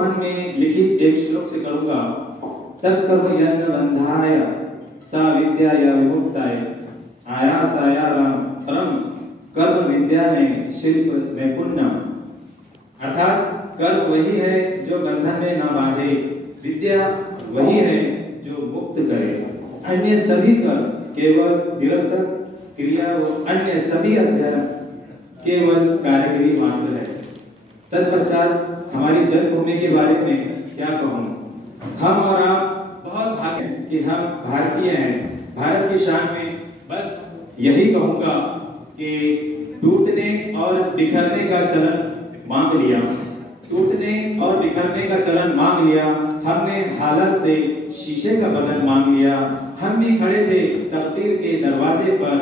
पुराण में लिखित एक श्लोक से करूंगा। तत्कर्म यज्ञ बंधाय सा विद्याय विमुक्ताय आयासायाराम परम कर्म विद्या में शिल्प में पुण्य। अर्थात कर्म वही है जो बंधन में न बांधे, विद्या वही है जो मुक्त करे। अन्य सभी कर्म केवल निरर्थक क्रिया व अन्य सभी अध्याय केवल कार्यगिरी मात्र है। तत्पश्चात हमारी जन्मभूमि के बारे में क्या कहूँ। हम और आप बहुत भाग्य हैं कि हम भारतीय हैं। भारत की शान में बस यही कहूँगा कि टूटने और बिखरने का चलन मांग लिया, टूटने और बिखरने का चलन मांग लिया। हमने हालत से शीशे का बदन मांग लिया। हम भी खड़े थे तकदीर के दरवाजे पर,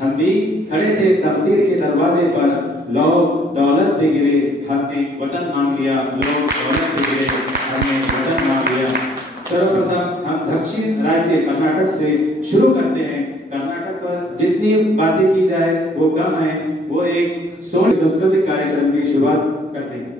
हम भी खड़े थे तकदीर के दरवाजे पर। लोग दौलत पे गिरे, हमने वतन मांग लिया। लोग दौलत पे गिरे, हमने वतन मांग लिया। सर्वप्रथम हम दक्षिण राज्य कर्नाटक से शुरू करते हैं। कर्नाटक पर जितनी बातें की जाए वो कम है। वो एक सोनी सांस्कृतिक कार्यक्रम की शुरुआत करते हैं।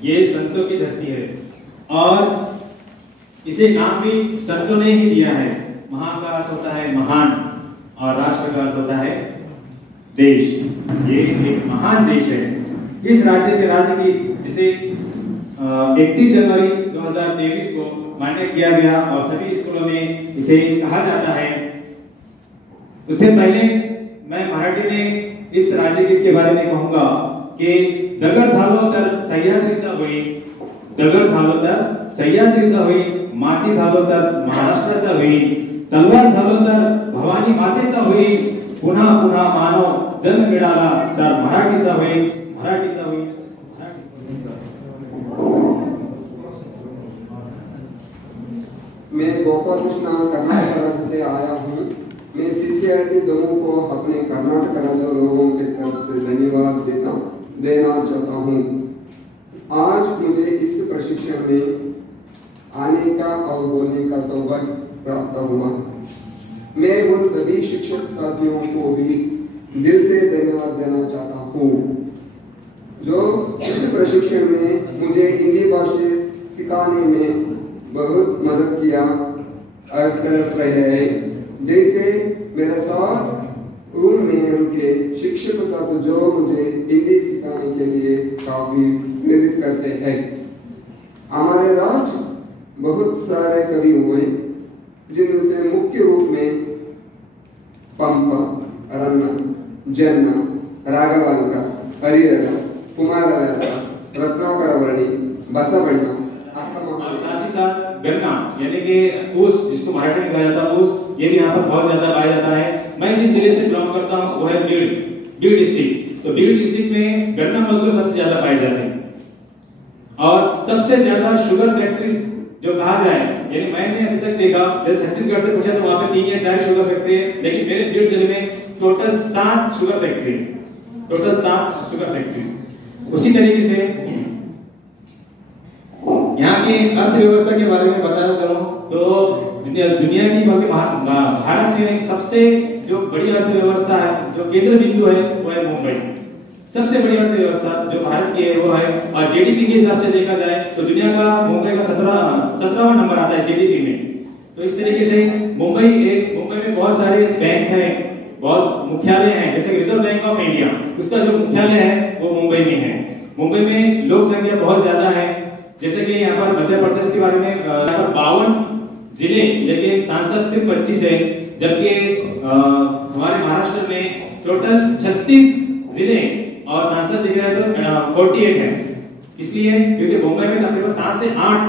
ये संतों की धरती है और इसे नाम भी संतों ने ही दिया है। महा का अर्थ होता है महान और राष्ट्र का अर्थ होता है देश। ये एक महान देश है। इस राज्य के राज्य की जिसे 31 जनवरी 2023 को मान्य किया गया और सभी स्कूलों में इसे कहा जाता है। उससे पहले मैं मराठी में इस राज्य के बारे में कहूंगा कि दगड झालो तर सह्याद्रीचा होई, दगड झालो तर सह्याद्रीचा होई, माती झालो तर महाराष्ट्राचा होई, तलवार झालो तर भवानी मातेचा होई, पुन्हा पुन्हा मानव जन्म मिळाला तर मराठीचा होई, मराठीचा होई। मैं गोपाल कृष्णा कर्नाटक राज्य से आया हूँ। मैं सीसीआरटी दमोह को अपने कर्नाटक राज्य लोगों की तरफ से धन्यवाद देना चाहता हूँ। आज मुझे इस प्रशिक्षण में आने का और बोलने का सौभाग्य प्राप्त हुआ। मैं उन सभी शिक्षक साथियों को भी दिल से धन्यवाद देना चाहता हूँ जो इस प्रशिक्षण में मुझे हिंदी भाषा सिखाने में बहुत मदद किया कर रहे हैं। जैसे मेरे साथ रूम में उनके शिक्षक साथ जो मुझे हिंदी सिखाने के लिए काफी प्रेरित करते हैं। हमारे राज्य बहुत सारे कवि हुए जिनमें से मुख्य रूप में पंपा, रन्ना, जन्ना, राघवांका, हरिहर, कुमारव्यास, रत्नाकर वर्णी, बसवण्णा, साथ ही साथ गन्ना यानी कि ऊस, जिसको मराठी में कहा जाता है ऊस, ये भी यहाँ पर बहुत ज्यादा पाया जाता है। मैं जिस जिले से बिलोंग करता हूँ वो है बीड़ डिस्ट्रिक्ट। तो बीड़ डिस्ट्रिक्ट में गन्ना मजदूर सबसे ज्यादा पाए जाते हैं और सबसे ज्यादा शुगर फैक्ट्री जो कहा जाए, यानी मैंने अभी तक देखा जब छत्तीसगढ़ से पूछा तो वहाँ पे 3 या 4 शुगर फैक्ट्री है, लेकिन मेरे बीड़ जिले में टोटल 7 शुगर फैक्ट्री। उसी तरीके से यहाँ की अर्थव्यवस्था के बारे में बताना चाहूँ तो दुनिया की बल्कि भारत में सबसे जो बड़ी अर्थव्यवस्था है, जो केंद्र बिंदु है वो है मुंबई। सबसे बड़ी अर्थव्यवस्था जो भारत की है वो है, और जीडीपी के हिसाब से देखा जाए तो दुनिया का मुंबई का 17वां नंबर आता है जीडीपी में। तो इस तरीके से मुंबई में बहुत सारे बैंक हैं, बहुत मुख्यालय हैं, जैसे रिजर्व बैंक ऑफ इंडिया, उसका जो मुख्यालय है वो मुंबई में है। मुंबई में लोक संख्या बहुत ज्यादा है, जैसे कि यहाँ पर मध्य प्रदेश के बारे में 52 जिले, लेकिन सांसद सिर्फ 25 है, जबकि हमारे महाराष्ट्र में टोटल 36 जिले और सांसद दिख रहे तो 48 है। इसलिए क्योंकि मुंबई में तकरीबन 7 से 8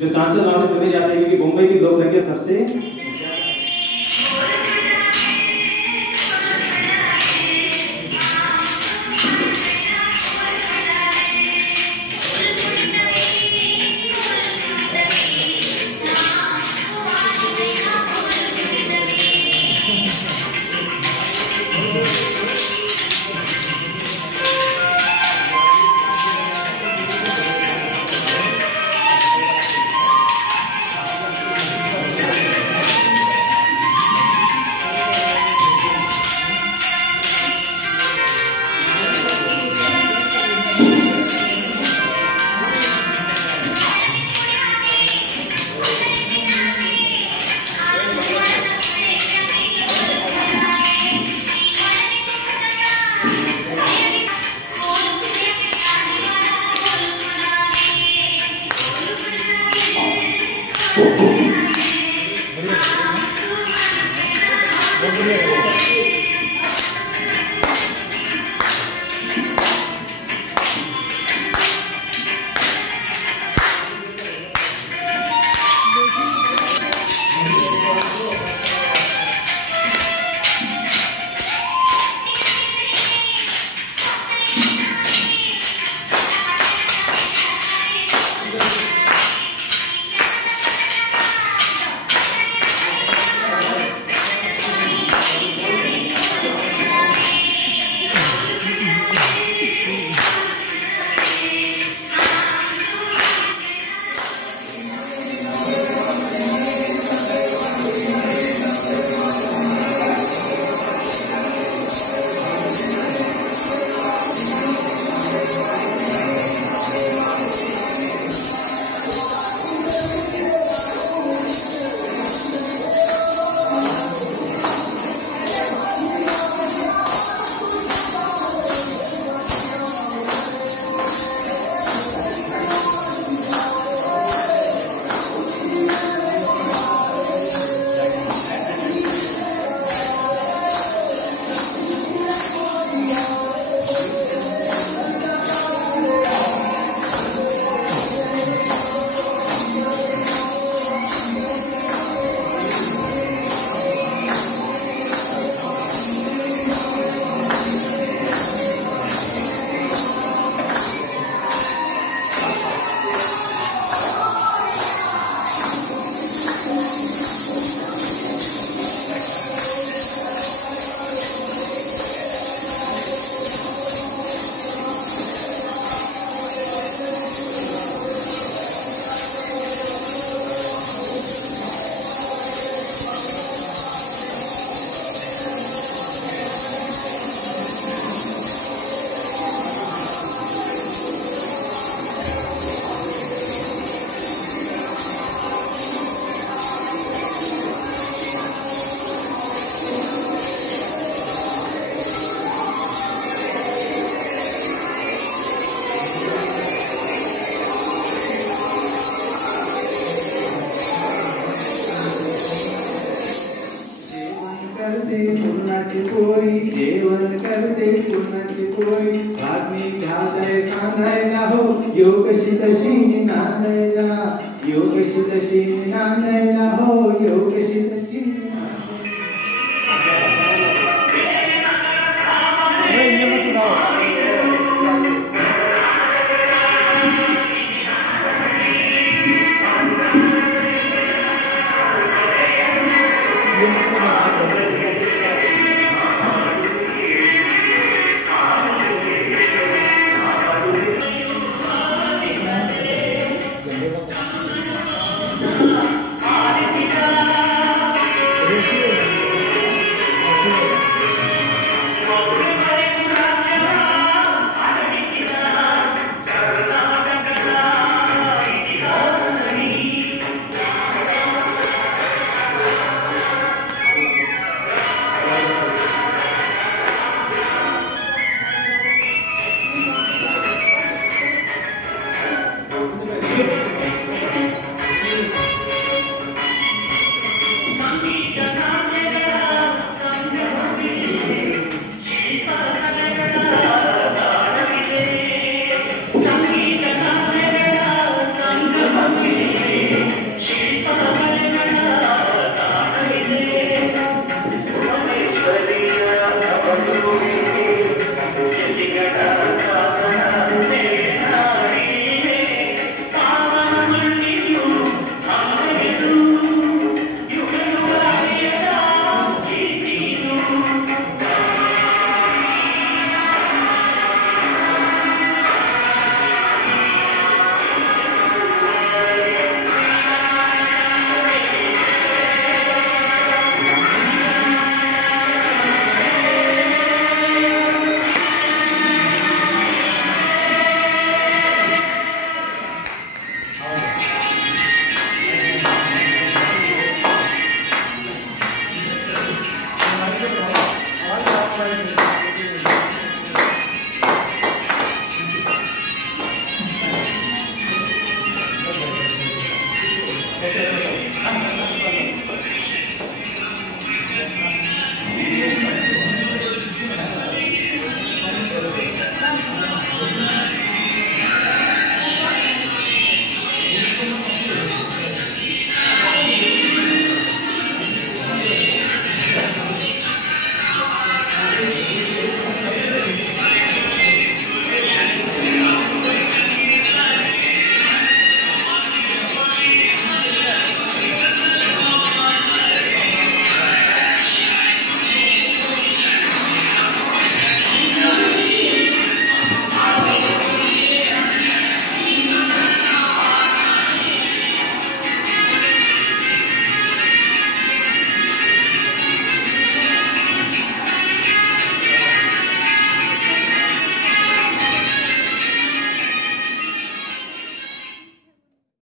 जो सांसद वहां से चुने जाते हैं, क्योंकि मुंबई की लोक संख्या सबसे पूर्णाची पोळी जेवण करते पूर्णाची पोळी बातमी चालय सांगायला हो योगशी तशी नांदायला योगशी तशी नांदायला हो योगशी तशी Samita